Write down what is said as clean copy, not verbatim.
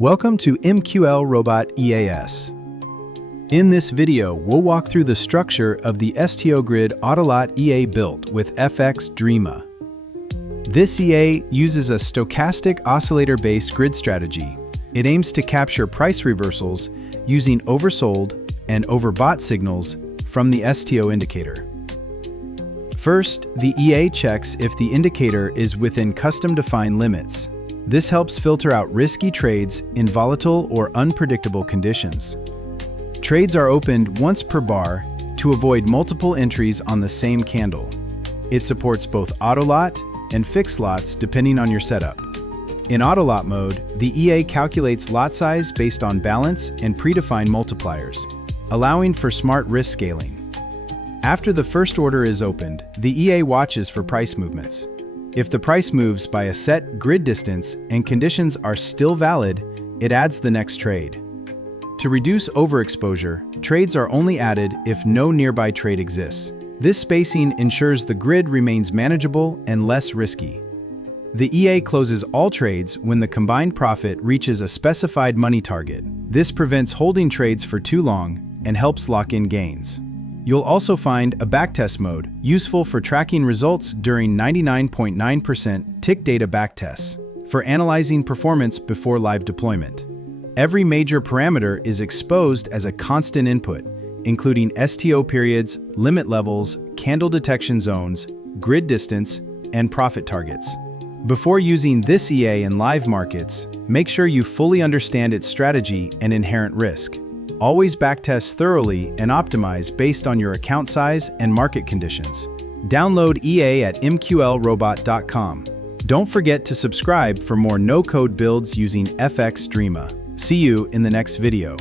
Welcome to Mqlrobot EAS. In this video, we'll walk through the structure of the STO Grid AutoLot EA built with FXdreema. This EA uses a stochastic oscillator-based grid strategy. It aims to capture price reversals using oversold and overbought signals from the STO indicator. First, the EA checks if the indicator is within custom-defined limits. This helps filter out risky trades in volatile or unpredictable conditions. Trades are opened once per bar to avoid multiple entries on the same candle. It supports both AutoLot and fixed lots depending on your setup. In AutoLot mode, the EA calculates lot size based on balance and predefined multipliers, allowing for smart risk scaling. After the first order is opened, the EA watches for price movements. If the price moves by a set grid distance and conditions are still valid, it adds the next trade. To reduce overexposure, trades are only added if no nearby trade exists. This spacing ensures the grid remains manageable and less risky. The EA closes all trades when the combined profit reaches a specified money target. This prevents holding trades for too long and helps lock in gains. You'll also find a backtest mode, useful for tracking results during 99.9% tick data backtests, for analyzing performance before live deployment. Every major parameter is exposed as a constant input, including STO periods, limit levels, candle detection zones, grid distance, and profit targets. Before using this EA in live markets, make sure you fully understand its strategy and inherent risk. Always backtest thoroughly and optimize based on your account size and market conditions. Download EA at Mqlrobot.com. Don't forget to subscribe for more no-code builds using FXdreema. See you in the next video.